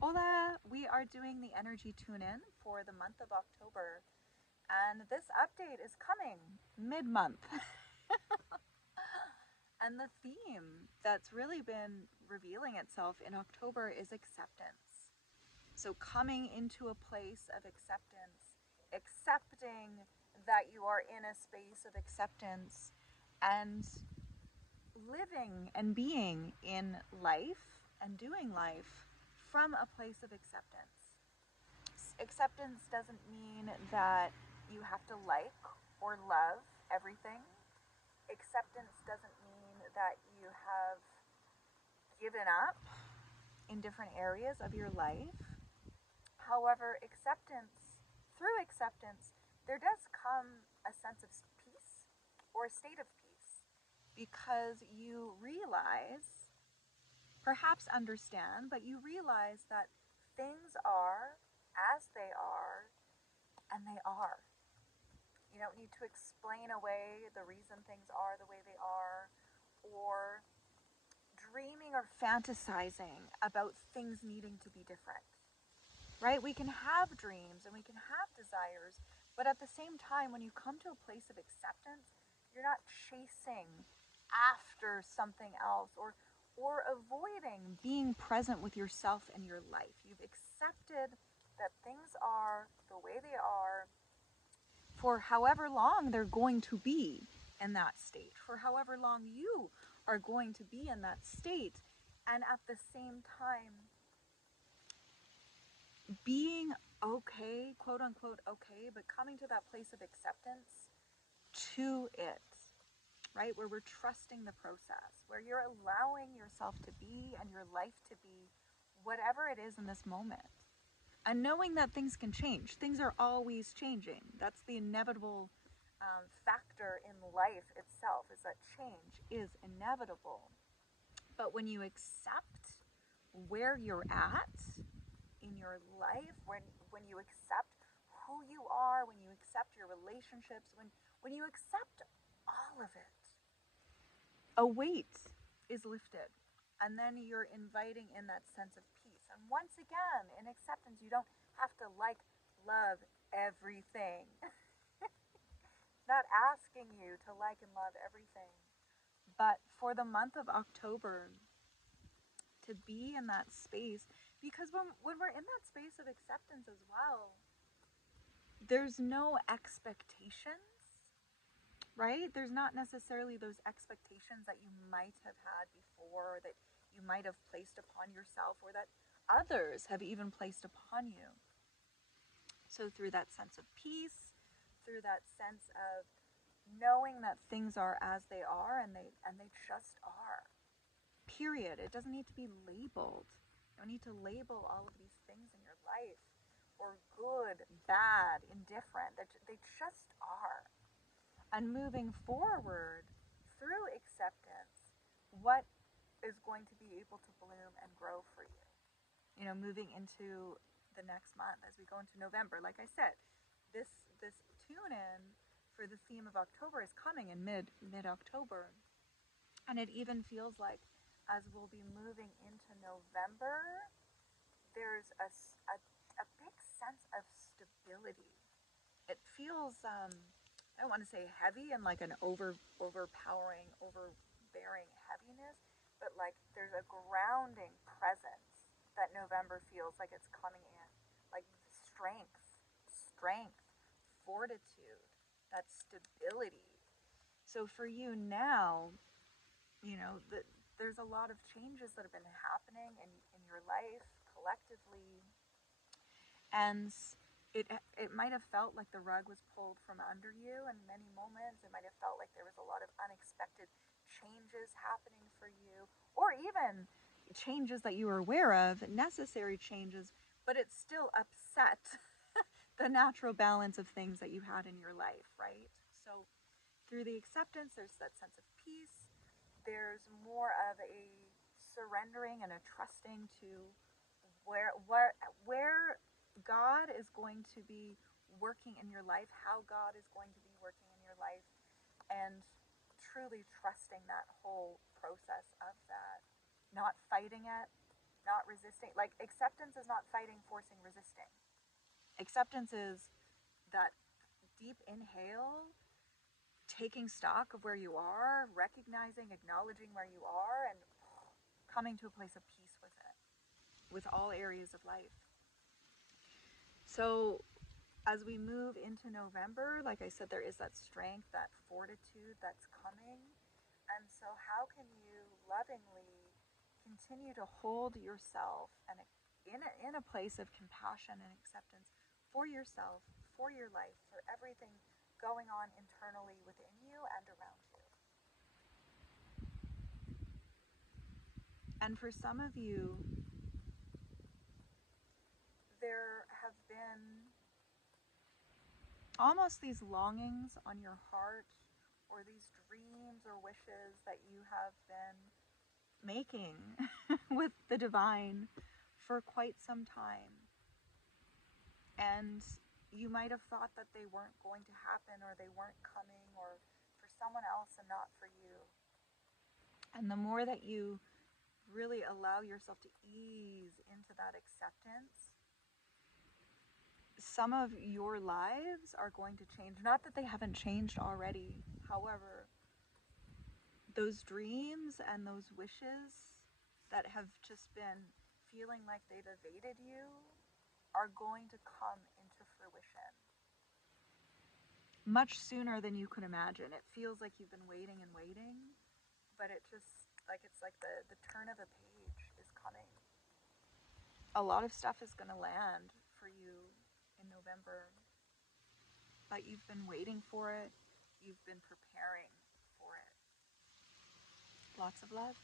Hola! We are doing the energy tune in for the month of October, and this update is coming mid month. And the theme that's really been revealing itself in October is acceptance. So, coming into a place of acceptance, accepting that you are in a space of acceptance, and living and being in life and doing life from a place of acceptance. Acceptance doesn't mean that you have to like or love everything. Acceptance doesn't mean that you have given up in different areas of your life. However, through acceptance, there does come a sense of peace or a state of peace because you realize, perhaps understand, but you realize that things are as they are and they are. You don't need to explain away the reason things are the way they are, or dreaming or fantasizing about things needing to be different. Right? We can have dreams and we can have desires, but at the same time, when you come to a place of acceptance, you're not chasing after something else or avoiding being present with yourself and your life. You've accepted that things are the way they are for however long they're going to be in that state, for however long you are going to be in that state, and at the same time, being okay, quote unquote okay, but coming to that place of acceptance to it, right? Where we're trusting the process, where you're allowing yourself to be and your life to be whatever it is in this moment. And knowing that things can change, things are always changing. That's the inevitable factor in life itself, is that change is inevitable. But when you accept where you're at in your life, when you accept who you are, when you accept your relationships, when you accept all of it, a weight is lifted. And then you're inviting in that sense of peace. And once again, in acceptance, you don't have to like, love everything. Not asking you to like and love everything. But for the month of October, to be in that space, because when we're in that space of acceptance as well, there's no expectations, right? There's not necessarily those expectations that you might have had before, or that you might have placed upon yourself, or that others have even placed upon you. So through that sense of peace, through that sense of knowing that things are as they are, and they just are. Period. It doesn't need to be labeled. You don't need to label all of these things in your life, or good, bad, indifferent. They just are. And moving forward through acceptance, what is going to be able to bloom and grow for you? You know, moving into the next month as we go into November. Like I said, this tune in for the theme of October is coming in mid October. And it even feels like as we'll be moving into November, there's a big sense of stability. It feels, I don't want to say heavy and like an overpowering, overbearing heaviness, but like there's a grounding presence that November feels like it's coming in. Like strength, fortitude, that stability. So for you now, you know, there's a lot of changes that have been happening in your life collectively, and it might have felt like the rug was pulled from under you in many moments. It might have felt like there was a lot of unexpected changes happening for you, or even changes that you were aware of, necessary changes, but it still upset the natural balance of things that you had in your life, right? So through the acceptance, there's that sense of peace. There's more of a surrendering and a trusting to where God is going to be working in your life, how God is going to be working in your life, and truly trusting that whole process of that. Not fighting it, not resisting. Like, acceptance is not fighting, forcing, resisting. Acceptance is that deep inhale, taking stock of where you are, recognizing, acknowledging where you are, and coming to a place of peace with it, with all areas of life. So as we move into November, like I said, there is that strength, that fortitude that's coming. And so how can you lovingly continue to hold yourself and in a place of compassion and acceptance for yourself, for your life, for everything going on internally within you and around you. And for some of you, there have been almost these longings on your heart, or these dreams or wishes that you have been making with the divine for quite some time. And you might have thought that they weren't going to happen, or they weren't coming, or for someone else and not for you. And the more that you really allow yourself to ease into that acceptance, some of your lives are going to change. Not that they haven't changed already. However, those dreams and those wishes that have just been feeling like they've evaded you are going to come into fruition much sooner than you could imagine. It feels like you've been waiting and waiting, but it's like the turn of a page is coming. A lot of stuff is going to land for you in November, but you've been waiting for it. You've been preparing for it. Lots of love.